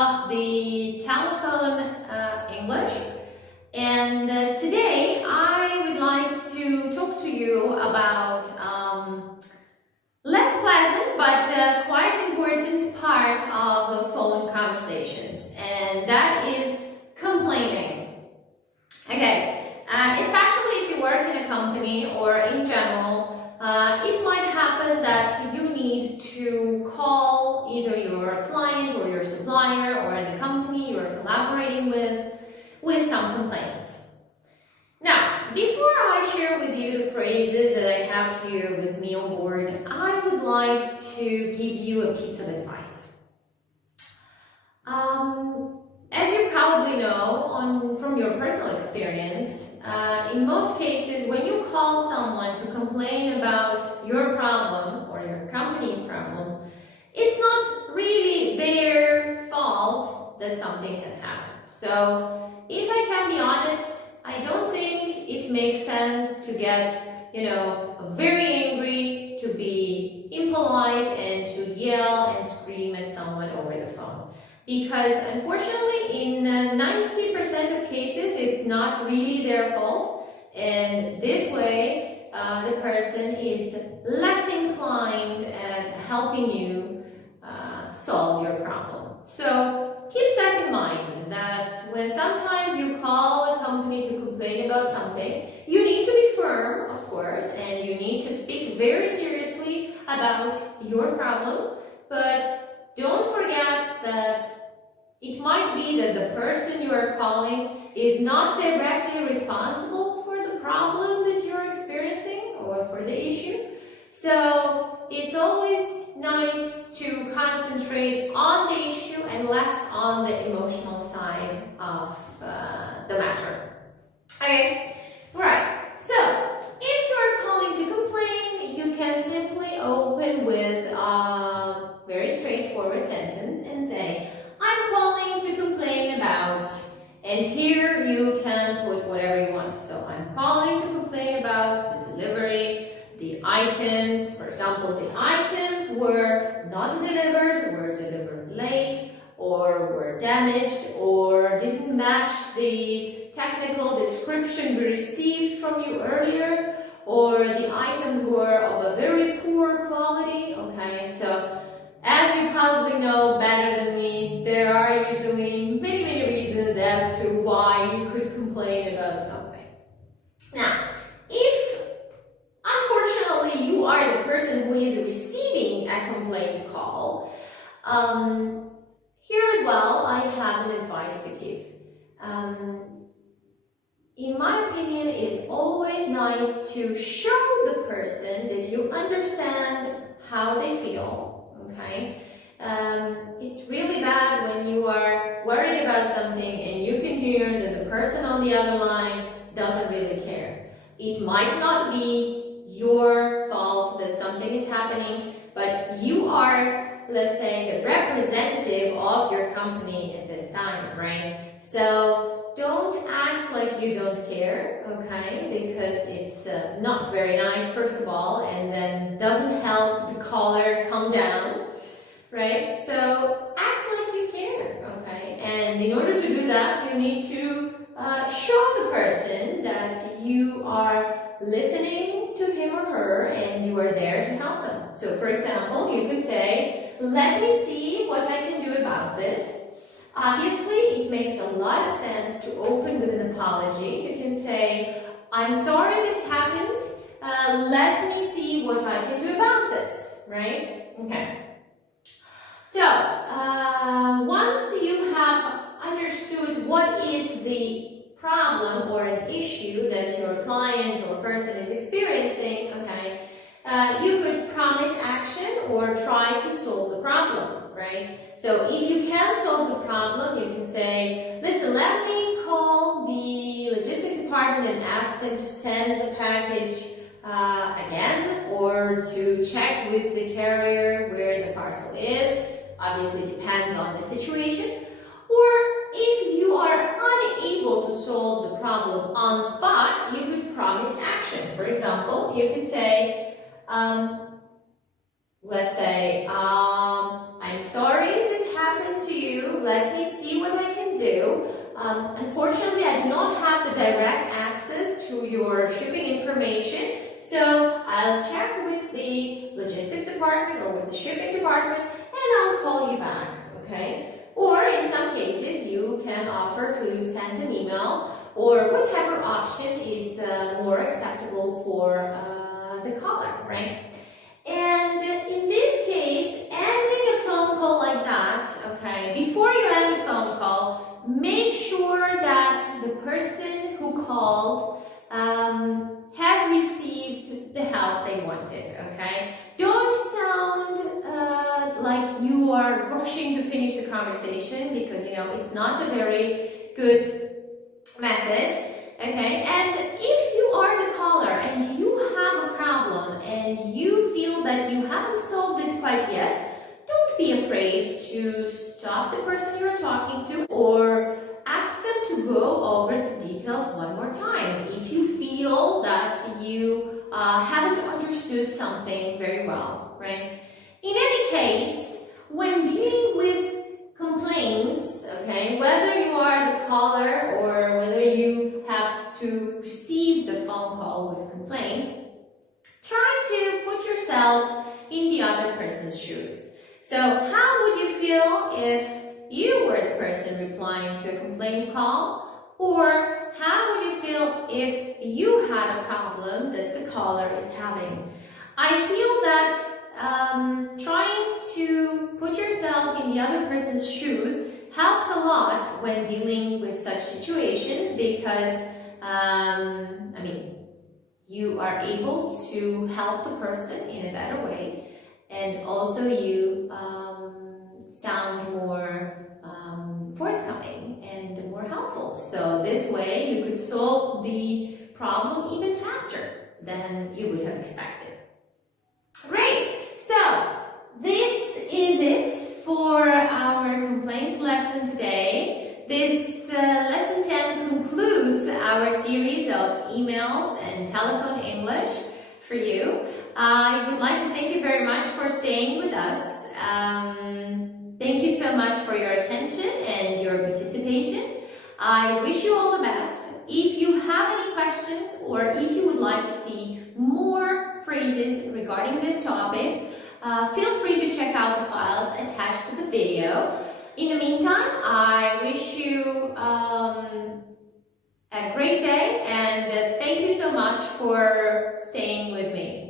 of the telephone English, and today I would like to talk to you about less pleasant but quite important part of phone conversations, and that is complaining. Okay, especially if you work in a company or in general, it might happen that you need to call either your client or your supplier or the company you're collaborating with some complaints. Now, before I share with you the phrases that I have here with me on board, I would like to give you a piece of advice. As you probably know from your personal experience, in most cases, when you call someone to complain about your problem or your company's problem, it's not really their fault that something has happened. So, if I can be honest, I don't think it makes sense to get, very angry, to be impolite, and to yell and scream at someone over the phone. Because unfortunately, in 90% of cases, it's not really their fault, and this way, the person is less inclined at helping you solve your problem. So keep that in mind, that when sometimes you call a company to complain about something, you need to be firm, of course, and you need to speak very seriously about your problem, but don't forget that it might be that the person you are calling is not directly responsible for the problem that you're experiencing or for the issue. So it's always nice to concentrate on the issue and less on the emotional side of the matter. Okay, right. So if you're calling to complain, you can simply open with a very straightforward sentence and say, I'm calling to complain about, and here you can put whatever you want. So I'm calling to complain about the delivery, the items. For example, the items were not delivered, were delivered late, or were damaged, or didn't match the technical description we received from you earlier, or the items were of a very poor quality. Okay, so as you probably know better than me, there are usually many reasons as to why you could complain about something. Now, if unfortunately you are the person who is receiving a complaint call, here as well I have an advice to give. In my opinion, it's always nice to show the person that you understand how they feel. Okay, it's really bad when you are worried about something and you can hear that the person on the other line doesn't really care. It might not be your fault that something is happening, but you are, let's say, the representative of your company at this time, right? So don't act like you don't care, okay? Because it's not very nice, first of all, and then doesn't help the caller calm down, right? So act like you care, okay? And in order to do that, you need to show the person that you are listening to him or her and you are there to help them. So for example, you could say, let me see what I can do about this. Obviously, it makes a lot of sense to open with an apology. You can say, I'm sorry this happened. Let me see what I can do about this, right? Okay. So, once you have understood what is the problem or an issue that your client or person is experiencing, okay, you could promise action or try to solve the problem, right? So if you can solve the problem, you can say, listen, let me call the logistics department and ask them to send the package again, or to check with the carrier where the parcel is. Obviously depends on the situation. Or if you are unable to solve the problem on spot, you could promise action. For example, you could say, let's say, I'm sorry this happened to you. let me see what I can do. Unfortunately, I do not have the direct access to your shipping information, so I'll check with the logistics department or with the shipping department, and I'll call you back, okay? Or in some cases, you can offer to send an email or whatever option is more acceptable for the caller, right? And in this case, ending a phone call like that, okay, before you end the phone call, make sure that the person who called has received the help they wanted, okay? Don't sound like you are rushing to finish the conversation, because, you know, it's not a very good message, okay? And if you are the caller and you have a problem and you feel that you haven't solved it quite yet, don't be afraid to stop the person you're talking to or ask them to go over the details one more time if you feel that you haven't understood something very well, right? In any case, when dealing with complaints, okay, whether you are the caller or whether you have to receive the phone call with complaints, try to put yourself in the other person's shoes. So how would you feel if you were the person replying to a complaint call? Or how would you feel if you had a problem that the caller is having? I feel that trying to put yourself in the other person's shoes helps a lot when dealing with such situations, because I mean, you are able to help the person in a better way, and also you sound more forthcoming and more helpful. So this way you could solve the problem even faster than you would have expected. Great! So this is it for our complaints lesson today. This lesson 10 concludes our series of emails and telephone English for you. I would like to thank you very much for staying with us. Thank you so much for your attention and your participation. I wish you all the best. If you have any questions or if you would like to see more phrases regarding this topic, feel free to check out the files attached to the video. In the meantime, I wish you a great day, and thank you so much for staying with me.